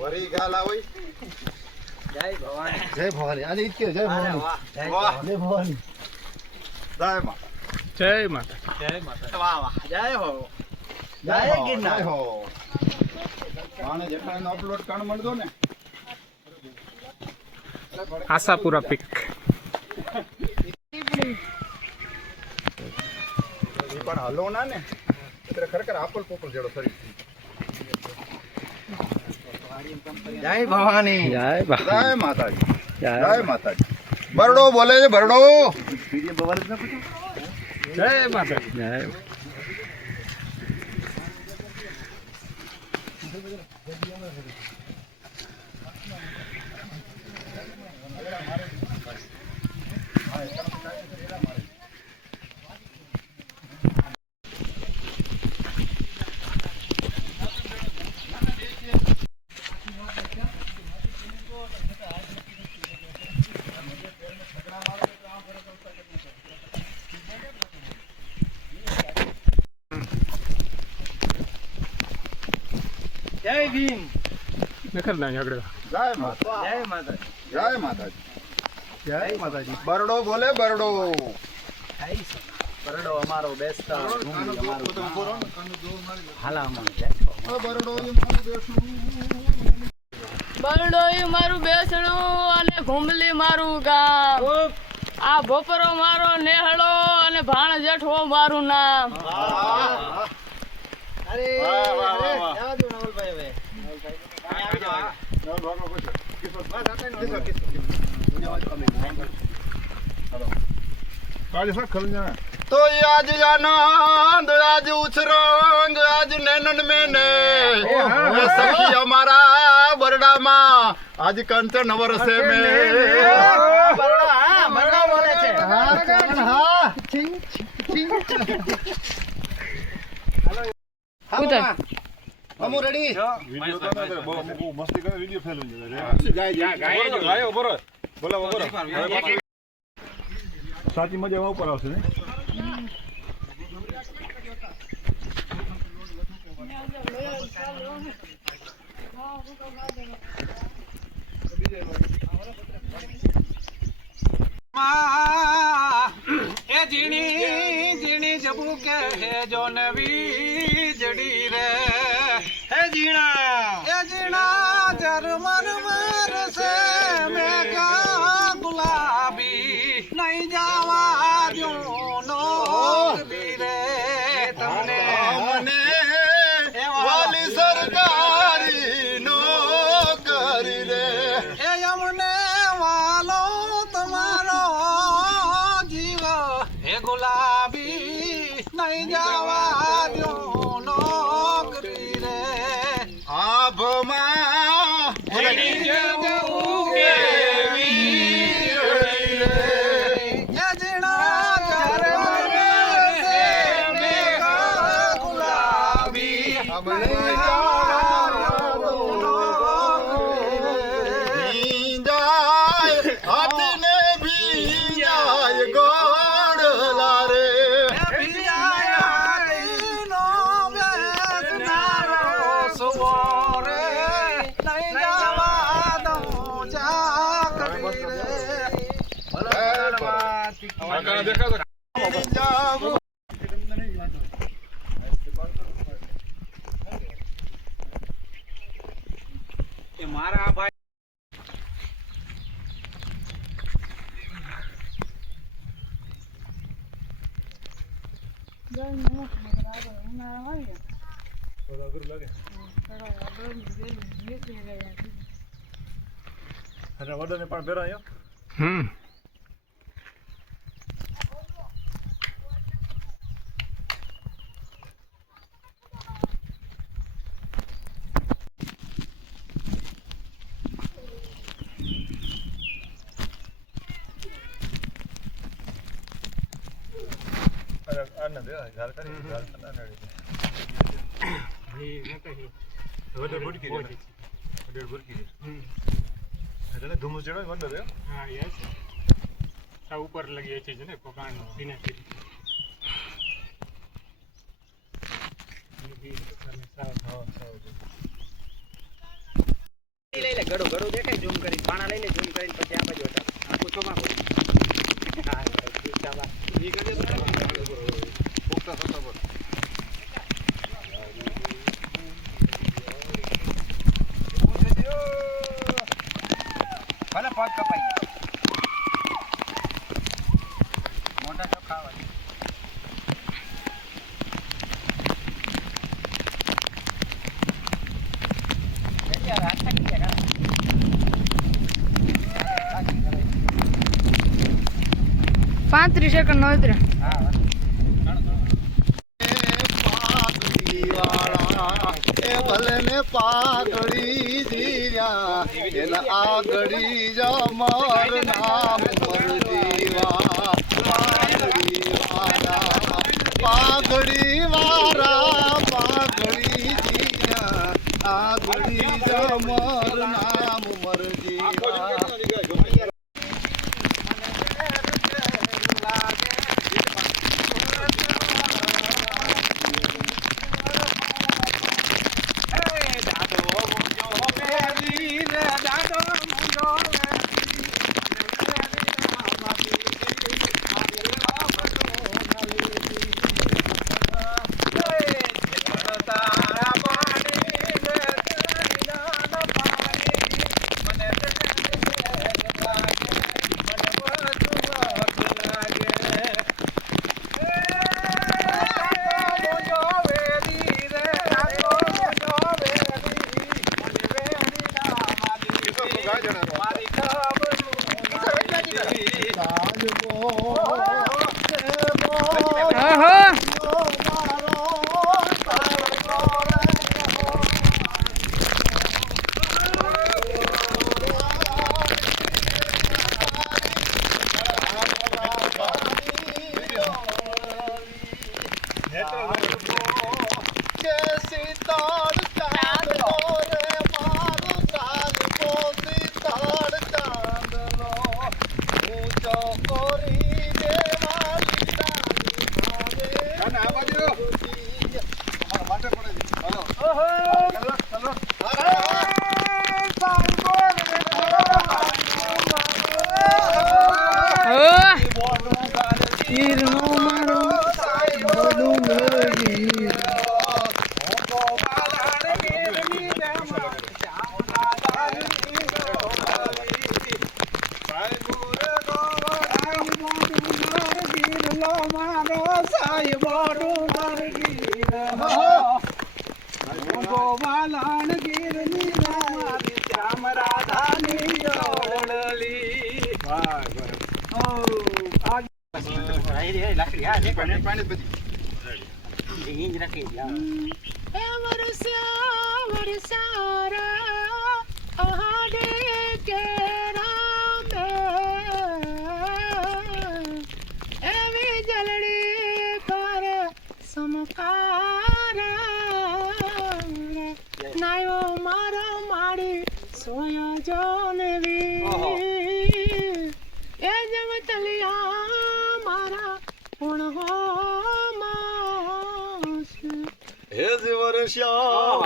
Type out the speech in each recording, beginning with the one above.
વરી ગાલા હોય. જય ભવાની. જય ભવાની. આને ઈચ્છે જય ભવાની. વાહ જય ભવાની. જય માં. જય માતા. જય માતા. વાહ વાહ. જય હો. જય જય હો. ગિરનાર. જય હો. આને જેટલા એનો અપલોડ કણ મળદો ને. આશાપુરા પીક. પણ હલો ના ને એટલે ખરેખર આપલ પોપલ જેડો શરીર. જય ભવાની. જય બા. જય માતાજી. જય જય માતાજી. બરડો બોલે છે બરડો. જય માતા. જય જય ભીમ. નખર ના આગળ. જય માતા. જય માતા. જય માતાજી. જય માતાજી. બરડો બોલે બરડો. બરડો અમારો બેસતા ભૂમિ અમારું હાલા અમારું બરડો બરડોઈ મારું બેસણું અને ઘુમલી મારું ગામ. આ ભોપરો મારો નેહળો અને ભાણ જેઠો મારું નામ. અરે જવા દો નવલભાઈ હવે. तो आज आनंद आज उछरंग आज नैनन में ने सखी हमारा बरड़ा माँ आज कंचन वर्षे में બરડો બોલે છે. ઉતર. અમુ રેડી સાચી મજા ઉપર આવશે ને એ જીણી જીણી જબુ કે હે જો નવી જડી રે હે જીણા. એ જીણા જરમર મર સે મે કા ગુલાબી નહીં જાવા દ્યો નો રે તમને મને વાલી સરકારી નોકરી રે એ અમને વાલો તમારો જીવ હે ગુલાબી નહીં જાવા દ્યો નોકરી રે આભમાં જીણી જબુ કેવી જડી રે એ જીણા જરમર સે મે કા ગુલાબી નહીં જાવા ભીંજાય હાથને ભીંજાય ગોળલા રે ભીંજાવ મારા ભાઈ વડોને પણ ભેરાયો ધુમ્મસ જેડો વંડો રહ્યો. હા યસ આ ઉપર લગી છે ને પોકાણ પીને લે ગળું ગળું દેખાય ઝૂમ કરી પાણા લઈ લે ઝૂમ કરીને પછી આ બાજુ હતા આ પૂછો માં હા શાબાશ ઈ કરી દે પોતા થતા પર ભલે પગ કપાઈ જાય મોટા તો ખાવા યાર હાથ થાકી ગયા 35 સેકન્ડ નો ઉતરે એ ભલે ને પાઘડી જીવ્યા એના આગળી જમર નામ પર જીવા પાઘડી જીવ્યા આગળી જમર નામ મર જીવા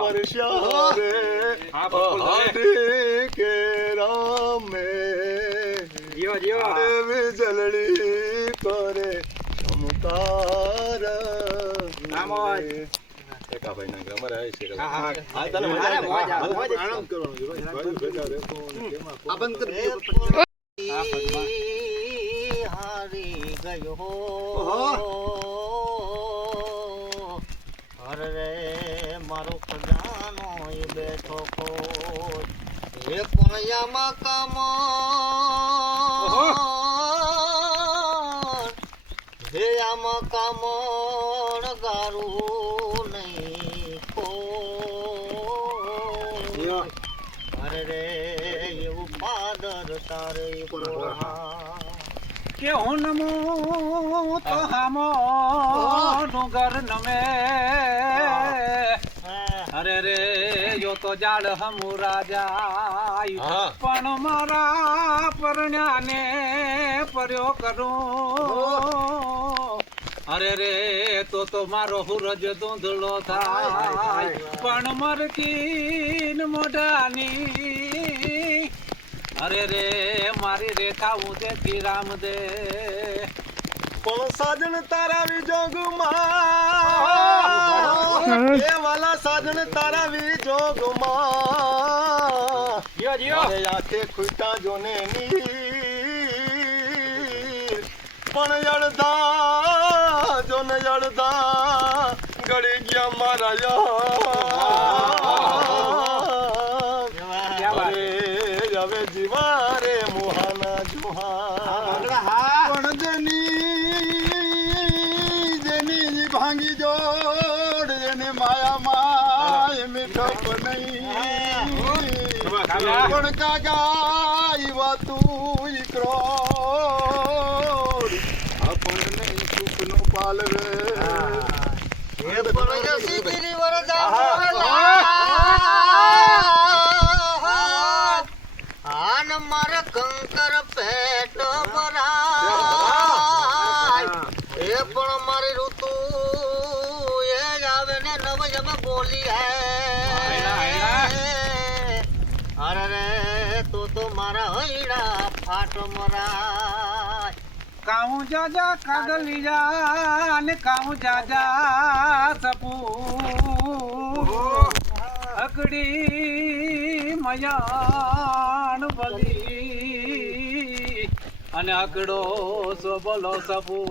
वर्षा रे के राम જીઓ જીઓ जलड़ी करे चमकार નામ હોય એકા ભાઈ ના અમારે આવી છે હા હા આ તને અરે મોજ આનંદ કરવાનો છે ભાઈ ભાઈ ભેગા રહેતો અને કેમાં આ બંધ કરી આ પગમાં હારી ગયો અરે મારો ખજાનો એ બેઠો ખોટ એ કોણિયામાં કામ હે આમાં કામણ ગારું નહીં કો અરે રે એવું પાદર તારે કે હું નમો તો હામો ડુંગર નમે અરે રે યો તો જાડ હમુ રાજા પણ મારા પરણ્યાને પર્યો કરું અરે રે તો મારો હુરજ ધૂંધળો થાય પણ મરકીન મોઢાની અરે રે મારી રેખા હું દેખી રામ દે પણ સાજણ તારા વિજોગમાં એ વાલા સાજણ તારા વિજોગમાં મારે આંખે ખૂટા જોને નીર પણ અડધા જોને અડધા ગળી ગયા મારા યાર હવે જીવા રે મોહાના જુહા પણ જેની ભાંગી જોડ એને માયા માય મીઠપ નહીં પણ કાકા ઈવા તું ક્રોડ આપણને સુખ નો પાલવે મારા કંકર પેટ ભરાય એ પણ મારી ઋતુ એ જ આવે ને નવ જબ બોલી હે અરે રે તો મારા હૈડા ફાટ મરાય કાઉ જાજા કાગલિયા ને કાઉ જાજા સપુ અકડી મયાણ બલી અને અકડો સો બોલો સપુ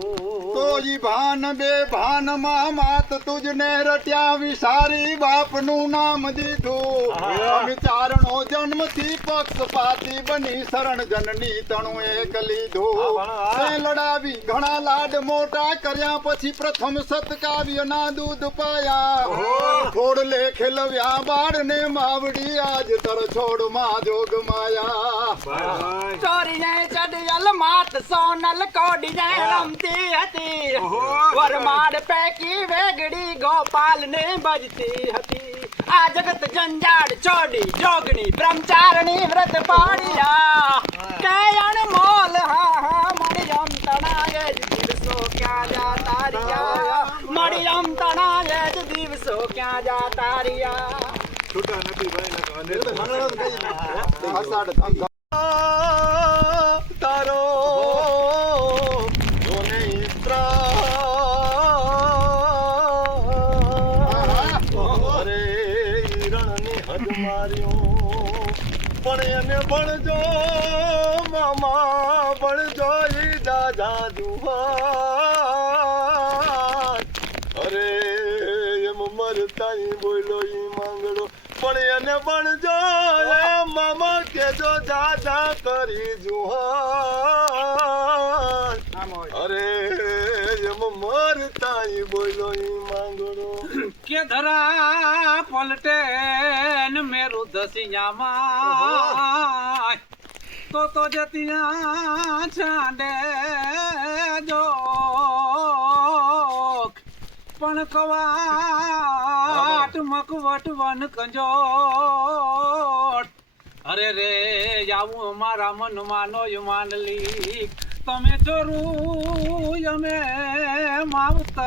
તો ઈ ભાન બે ભાનમાં માત તુજને રટ્યા વિસારી બાપનું નામ દીધું અમે ચારણો જન્મથી પક્ષપાતી બની શરણ જનની તણું એક લીધું તે લડાવી ઘણા લાડ મોટા કર્યા પછી પ્રથમ સતકાવ્યના દૂધ પાયા થોડ લેખ લવ્યા બાળને માવડી આજ તર છોડમાં જોગ માયા ચોરીને ચડિયલ માત સોનલ કોડીને રમતી હતી વરમાડ પૈકી વેગડી ગોપાલ ને બજતી હતી આ જગત જંજાળ છોડી જોગણી બ્રહ્મચારણી વ્રત પાડ્યા કે અણમોલ હા મળી તણાય જ દિવસો ક્યાં જાતા રહ્યા મળી તણાય જ દિવસો ક્યાં જાતા રહ્યા છૂટા નથી ભાઈ તારો જોને અરે રણની હદ માર્યો પણ એને બળજો મામા બળજો ઈ દાદા જુહાર અરે એમ મરતા બોલો ઈ માંગડો પણ એને બળજો મામા કેજો દાદા કરી જુહાર અરે એમ મરતા બોલો ઈ માંગડો કે ધરા પલટે ને મેરુ દસિયામાં તો જતિયા છાંડે જો પણ કવાટ મકવટ વન કંજોટ અરે રે આવું અમારા મનમાં નો માનલી તમે ચોરું અમે માવતર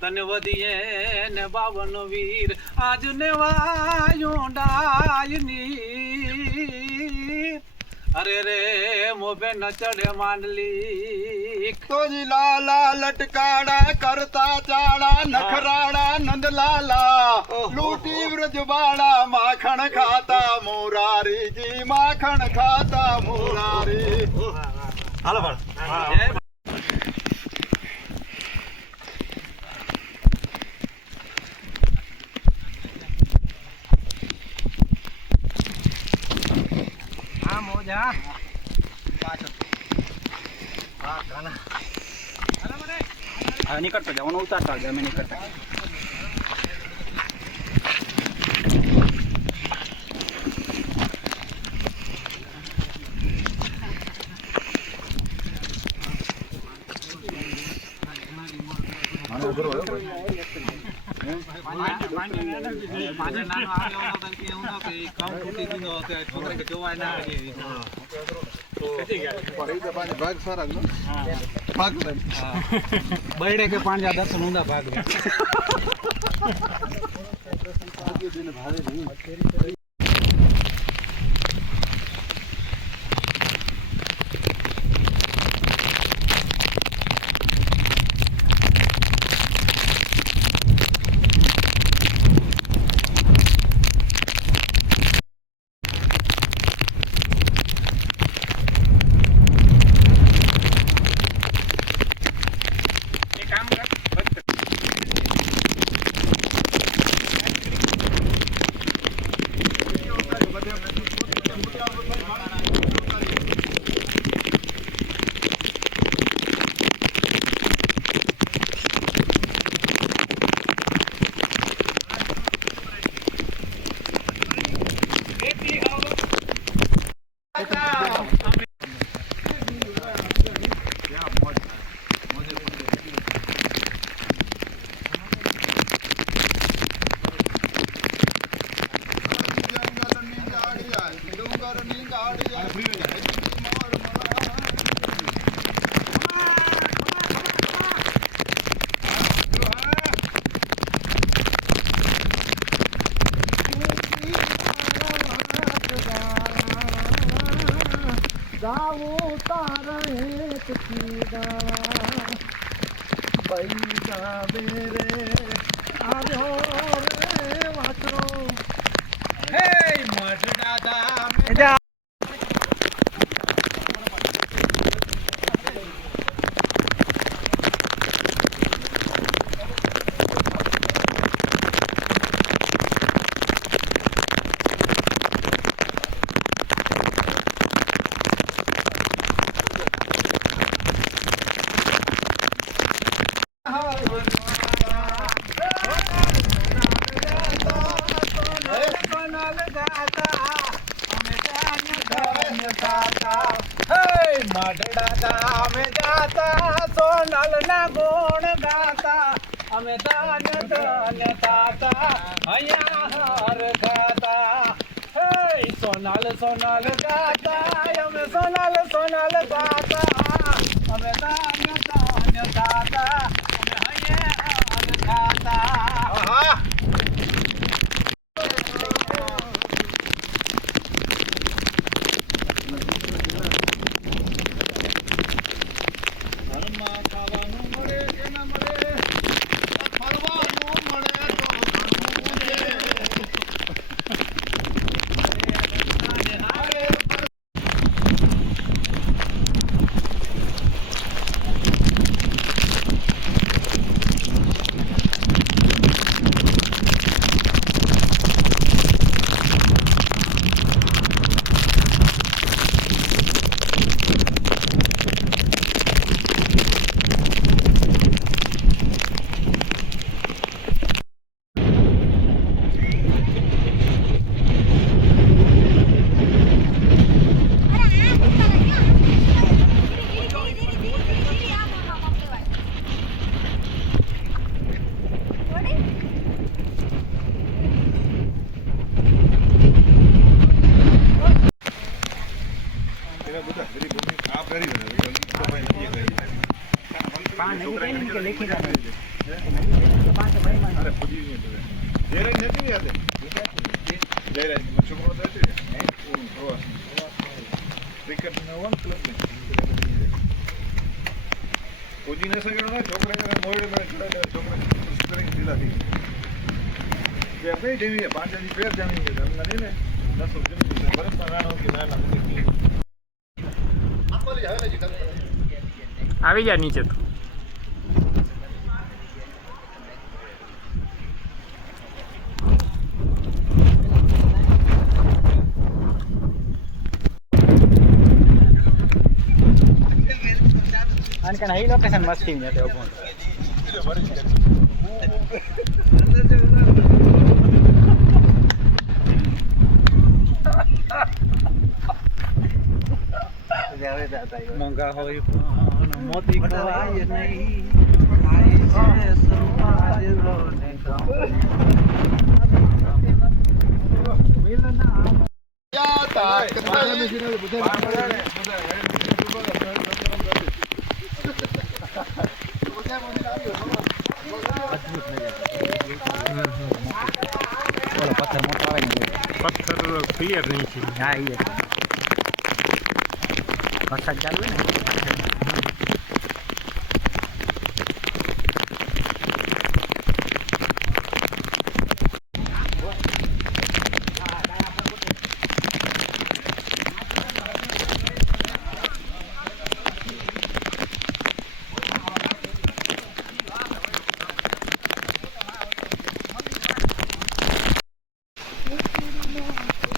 તને વધીએ ને બાવન વીર આજ ને વાયું ડાયની અરે રે મોભે ન ચડે માંડલી તો જી લાલા લટકાડા કરતા ચાડા નખરાડા નંદલાલા લૂટી વ્રજબાળા માખણ ખાતા મોરારીજી માખણ ખાતા મોરારી હાલો પણ મોજા નીકળતો જવાનો ઉતારતા અમે નીકળતા આને ઉભરો પાંજે નાનો આવ્યો હતો કે એવું ન કે કામ તૂટી દીધો હતો છોકરા કે જોવાય ના આવે એવી ભાગ સારા બરડે કે પાંજા દર્શન ઊંધા ભાગ અમે દાન દાન દાતા અહીંયા હાર ખાતા હે સોનાલ સોનાલ ગાતા અમે સોનાલ સોનાલ ગાતા અમે દાન દાન દાતા અમે અહીંયા હાર ખાતા આવી જા નીચે તો અને કઈ લોકેશન મસ્તી ને તે ઓપન મોંઘા હોય પણ મોતી ખવાય નહીં યા તાક પથ્થર ક્લિયર નહીં છે. વરસાદ ચાલુ હોય ને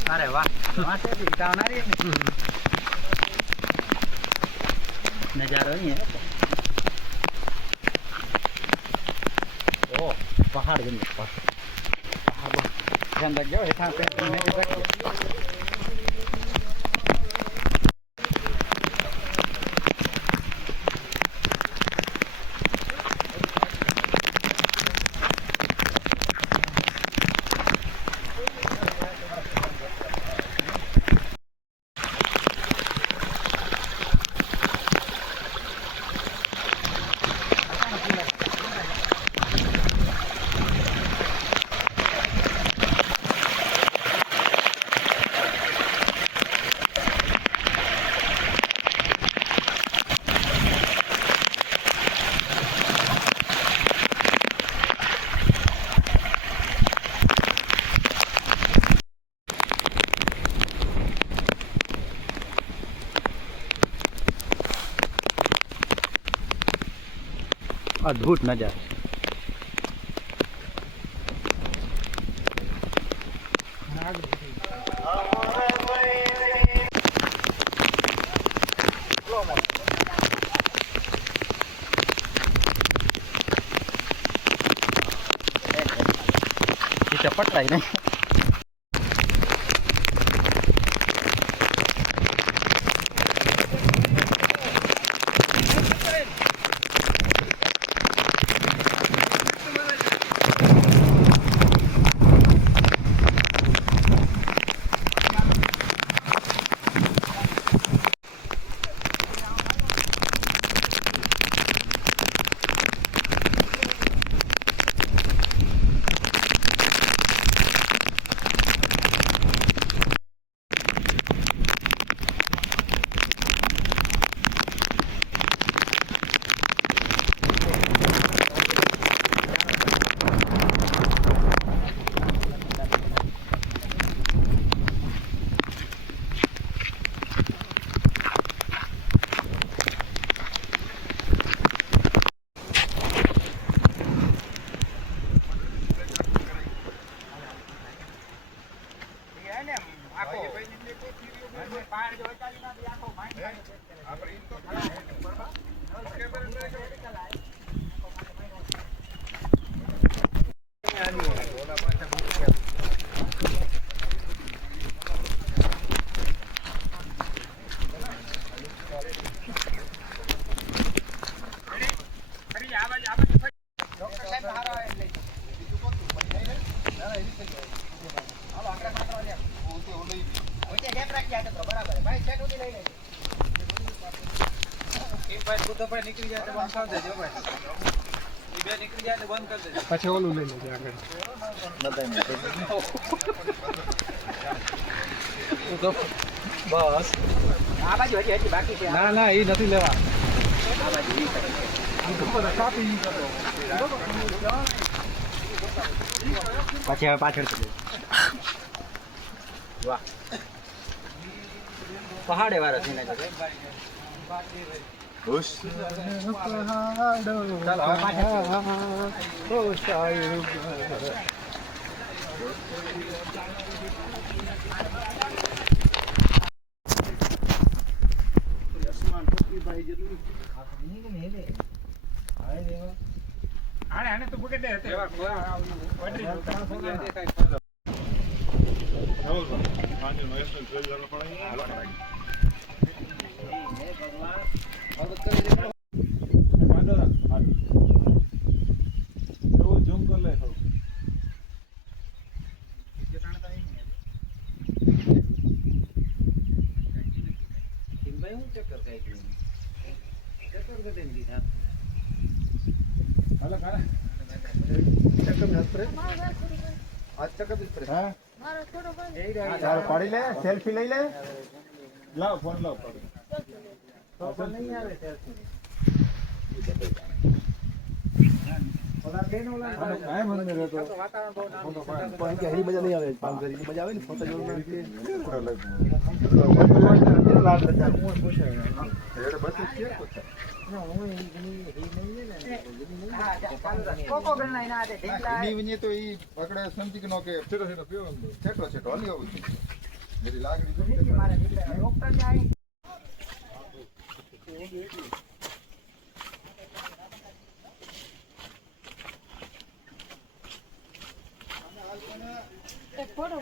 અરે વાહ વાંચેથી આવનારી નજારો અહીંયા ઓ પહાડ ગમે પહાડ ધ્યાન રાખજો હેઠા પેટને રાખજો અદ્ભુત નજારો પટાય નહીં નીકળી જાય તો બંધ કરી દેજો ભાઈ. એ બે નીકળી જાય તો બંધ કરી દેજો. પછી ઓલું લઈ લેજે આગળ. બસ આ બાજુ હજી બાકી છે ના ના એ નથી લેવા. આ બાજુ પછી હવે પાછળ વાહ પહાડે વાળો છે આને તો પકડ દે તે પાડી લે સેલ્ફી લઈ લે લાવ ફોન લાવ કોકો ગણાય ના દે ઢીકલા તો ઈ પકડે સમજી કે નો કે છેટો હાલી આવું છું મેરી લાગણી મારે ઢીકલા ડોક્ટર જાય એક ફોટો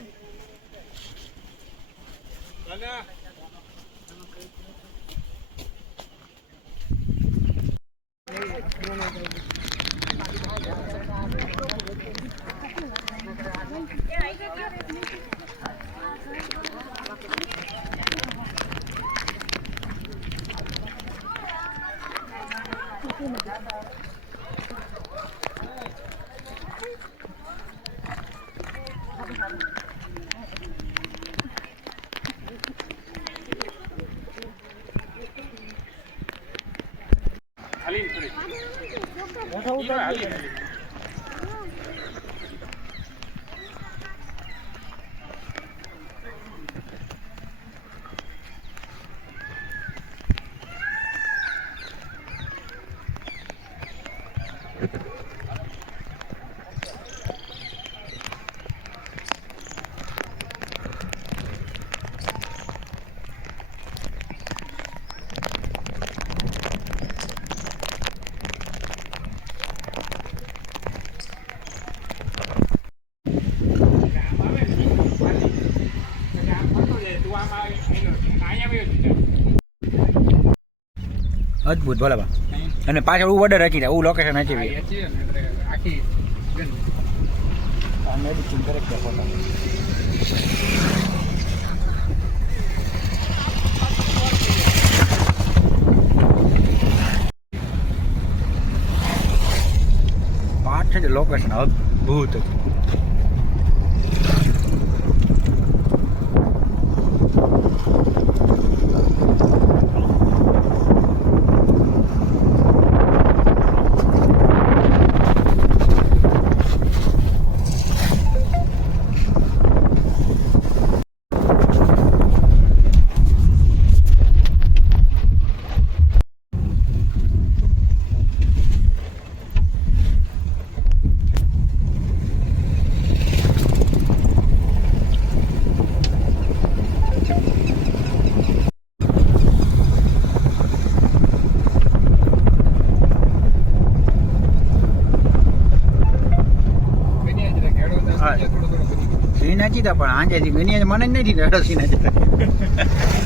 અદભુત ભોલા અને પાછળ એવું ઓર્ડર રાખી એવું લોકેશન હતી આખી પાછળ લોકેશન અદભુત હતું. સીના ચીતા પણ આંજે ગણી મને જ નથી રડો સીના ચીતા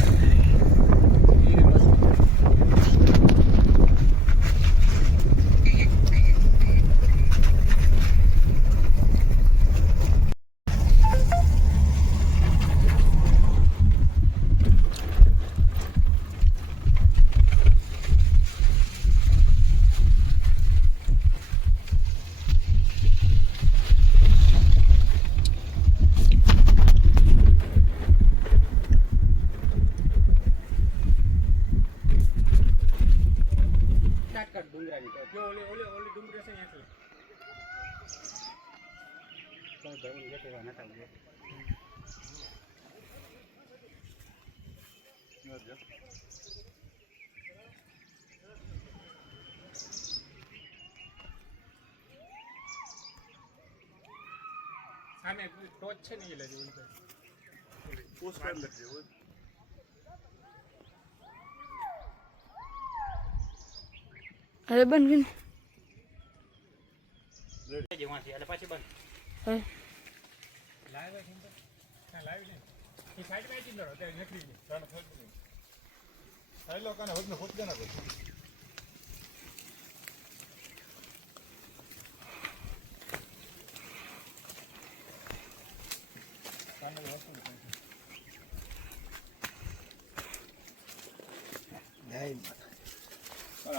સામે ટોચ છે ને એ લેજો પોસ્ટર લેજો અરે બંધ કરી પછી બંધ લાઈવ છે ના લાઈવ છે એ સાઈડ માં ચિંદર અત્યારે નીકળી ગઈ ત્રણ થઈ સાઈ લોકોને હોદને હોદ દેના કોઈ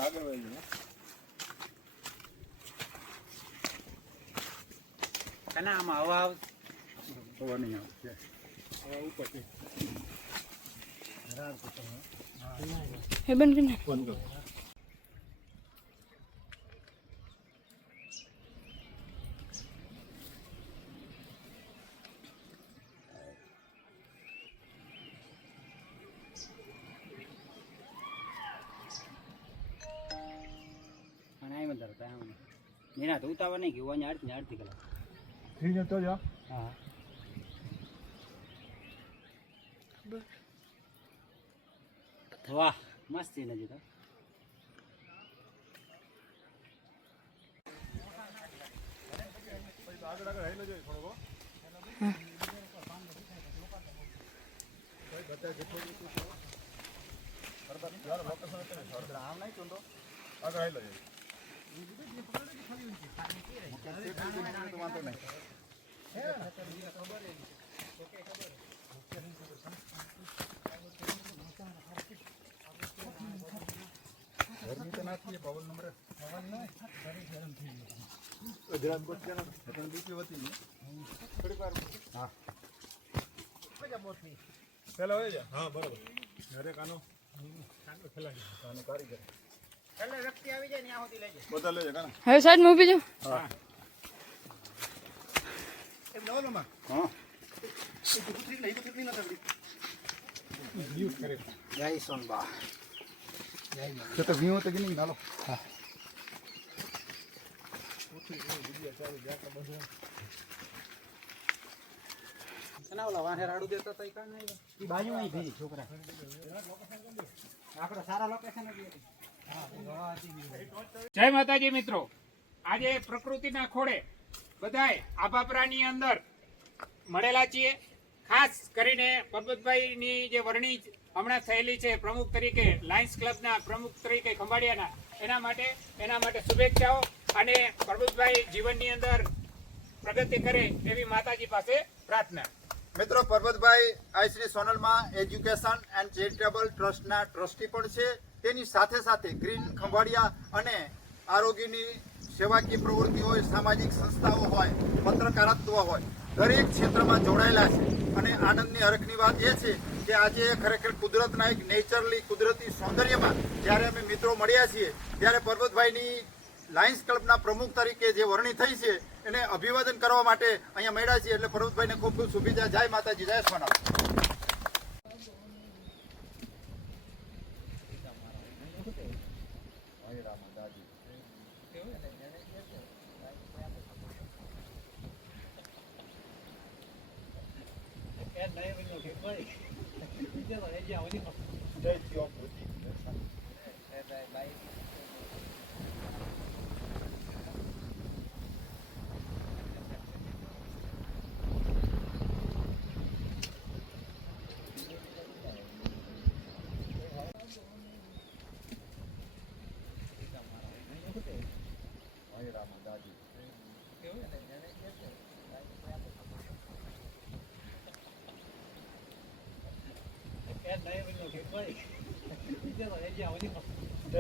આગળ વહી જાઓ. કના આમાં હવા આવે ખબર નહીં આવે. હવે ઉપરથી હે બંધ કરીને બંધ કરો. અને આમ જ ધરતા આમ નીના તો ઉતાવળ નહીં કે ઓને આડતી કલાક થઈ જતો જ હા વાહ મસ્તી નથી તો આગળ આગળ હેલો જોઈએ થોડો આગળ હેલો જોઈએ. વાંધો નહીં. ગરમી તો નાખીએ પવન નંબર ધ્યાન કરજો ને બીજી વધી ગઈ થોડીક વાર હા પેલા હોય છે હા બરોબર દરેક આનો ફેલાઈ આનો કારીગર બધા લઈ જાય હવે સાઈડમાં ઊભી જાઓ હા હા યુઝ કરે જય સોનબા જય તો વીવો તો નહીં હાલો કના ઓલા વાહે રાડું દેતા તઈ કાન નહીં એ બાજુમાં અહીં ભેજી છોકરા આપણે સારા લોકેશન જય માતાજી મિત્રો, આજે પ્રકૃતિના ખોળે બધાય આભાપરાની અંદર મળેલા છીએ. ખાસ કરીને પરબતભાઈની જે વરણી હમણાં થયેલી છે પ્રમુખ તરીકે, લાયન્સ ક્લબના પ્રમુખ તરીકે ખંભાળિયાના, એના માટે શુભેચ્છાઓ અને પરબતભાઈ જીવનની અંદર પ્રગતિ કરે એવી માતાજી પાસે પ્રાર્થના. મિત્રો, Parbatbhai Aishri સોનલમાં education and charitable ટ્રસ્ટના ટ્રસ્ટી પણ છે. તેની સાથે સાથે ગ્રીન ખંભાળિયા અને આરોગ્યની સેવાકીય પ્રવૃત્તિ હોય, સામાજિક સંસ્થાઓ હોય, પત્રકારત્વ હોય, દરેક ક્ષેત્રમાં જોડાયેલા છે. અને આનંદની હરખની વાત એ છે કે આજે ખરેખર કુદરતના એક નેચરલી કુદરતી સૌંદર્યમાં જ્યારે અમે મિત્રો મળ્યા છીએ ત્યારે પરબતભાઈની લાયન્સ ક્લબના પ્રમુખ તરીકે જે વરણી થઈ છે એને અભિવાદન કરવા માટે અહીંયા મળ્યા છીએ. એટલે પરબતભાઈને ખૂબ ખૂબ શુભેચ્છા. જય માતાજી, જય સોનાલ.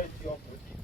જય